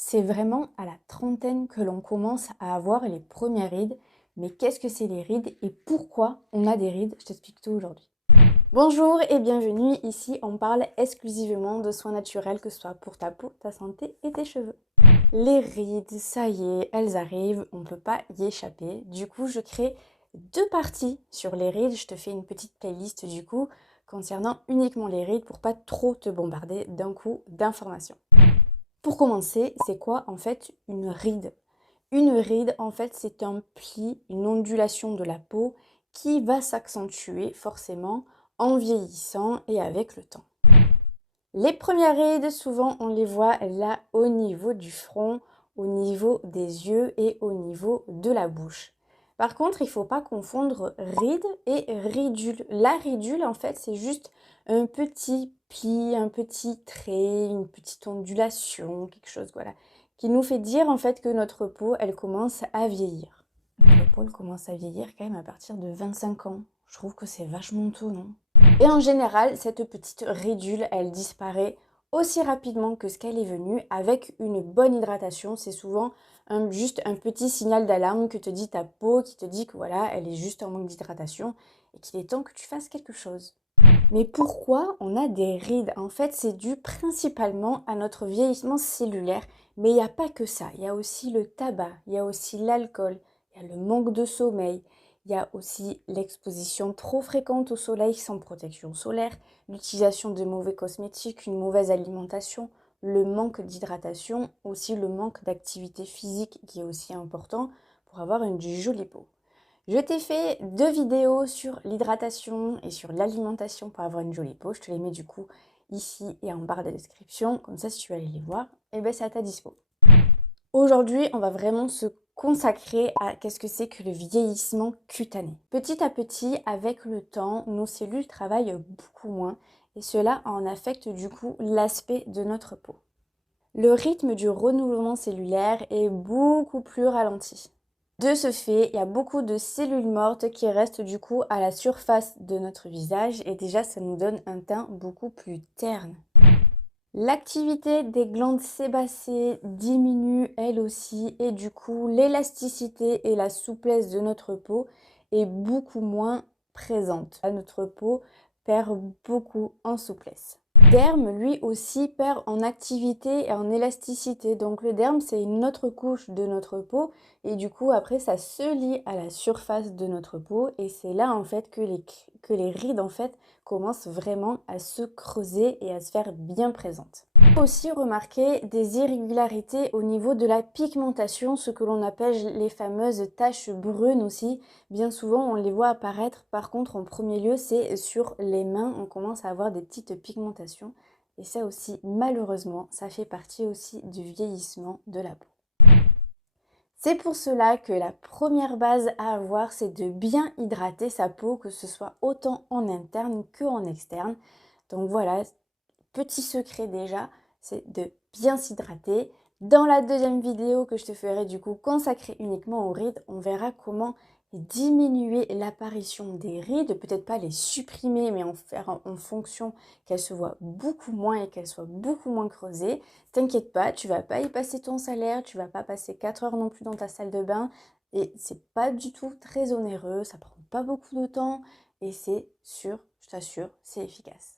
C'est vraiment à la trentaine que l'on commence à avoir les premières rides. Mais qu'est-ce que c'est les rides et pourquoi on a des rides? Je t'explique tout aujourd'hui. Bonjour et bienvenue, ici on parle exclusivement de soins naturels, que ce soit pour ta peau, ta santé et tes cheveux. Les rides, ça y est, elles arrivent, on ne peut pas y échapper. Du coup, je crée deux parties sur les rides. Je te fais une petite playlist du coup concernant uniquement les rides pour pas trop te bombarder d'un coup d'informations. Pour commencer, c'est quoi en fait une ride? Une ride, en fait, c'est un pli, une ondulation de la peau qui va s'accentuer forcément en vieillissant et avec le temps. Les premières rides, souvent, on les voit là au niveau du front, au niveau des yeux et au niveau de la bouche. Par contre, il ne faut pas confondre ride et ridule. La ridule, en fait, c'est juste un petit pli, un petit trait, une petite ondulation, quelque chose, voilà, qui nous fait dire en fait que notre peau, elle commence à vieillir. Notre peau, elle commence à vieillir quand même à partir de 25 ans. Je trouve que c'est vachement tôt, non? Et en général, cette petite ridule, elle disparaît aussi rapidement que ce qu'elle est venue avec une bonne hydratation. C'est souvent juste un petit signal d'alarme que te dit ta peau, qui te dit que voilà, elle est juste en manque d'hydratation et qu'il est temps que tu fasses quelque chose. Mais pourquoi on a des rides? En fait, c'est dû principalement à notre vieillissement cellulaire. Mais il n'y a pas que ça. Il y a aussi le tabac, il y a aussi l'alcool, il y a le manque de sommeil, il y a aussi l'exposition trop fréquente au soleil sans protection solaire, l'utilisation de mauvais cosmétiques, une mauvaise alimentation, le manque d'hydratation, aussi le manque d'activité physique qui est aussi important pour avoir une jolie peau. Je t'ai fait deux vidéos sur l'hydratation et sur l'alimentation pour avoir une jolie peau. Je te les mets du coup ici et en barre de description. Comme ça, si tu veux aller les voir, et ben c'est à ta dispo. Aujourd'hui, on va vraiment se consacrer à qu'est-ce que c'est que le vieillissement cutané. Petit à petit, avec le temps, nos cellules travaillent beaucoup moins et cela en affecte du coup l'aspect de notre peau. Le rythme du renouvellement cellulaire est beaucoup plus ralenti. De ce fait, il y a beaucoup de cellules mortes qui restent du coup à la surface de notre visage et déjà ça nous donne un teint beaucoup plus terne. L'activité des glandes sébacées diminue elle aussi et du coup l'élasticité et la souplesse de notre peau est beaucoup moins présente. Notre peau perd beaucoup en souplesse. Le derme lui aussi perd en activité et en élasticité. Donc le derme c'est une autre couche de notre peau et du coup après ça se lie à la surface de notre peau et c'est là en fait que les rides en fait commence vraiment à se creuser et à se faire bien présente. On peut aussi remarquer des irrégularités au niveau de la pigmentation, ce que l'on appelle les fameuses taches brunes aussi. Bien souvent, on les voit apparaître. Par contre, en premier lieu, c'est sur les mains. On commence à avoir des petites pigmentations. Et ça aussi, malheureusement, ça fait partie aussi du vieillissement de la peau. C'est pour cela que la première base à avoir, c'est de bien hydrater sa peau, que ce soit autant en interne qu'en externe. Donc voilà, petit secret déjà, c'est de bien s'hydrater. Dans la deuxième vidéo que je te ferai du coup consacrée uniquement aux rides, on verra comment diminuer l'apparition des rides, peut-être pas les supprimer, mais en faire en fonction qu'elles se voient beaucoup moins et qu'elles soient beaucoup moins creusées. T'inquiète pas, tu vas pas y passer ton salaire, tu vas pas passer 4 heures non plus dans ta salle de bain et c'est pas du tout très onéreux, ça prend pas beaucoup de temps et c'est sûr, je t'assure, c'est efficace.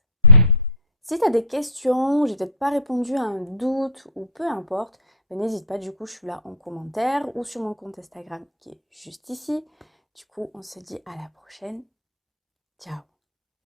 Si tu as des questions, j'ai peut-être pas répondu à un doute ou peu importe, ben n'hésite pas, du coup je suis là en commentaire ou sur mon compte Instagram qui est juste ici. Du coup on se dit à la prochaine. Ciao.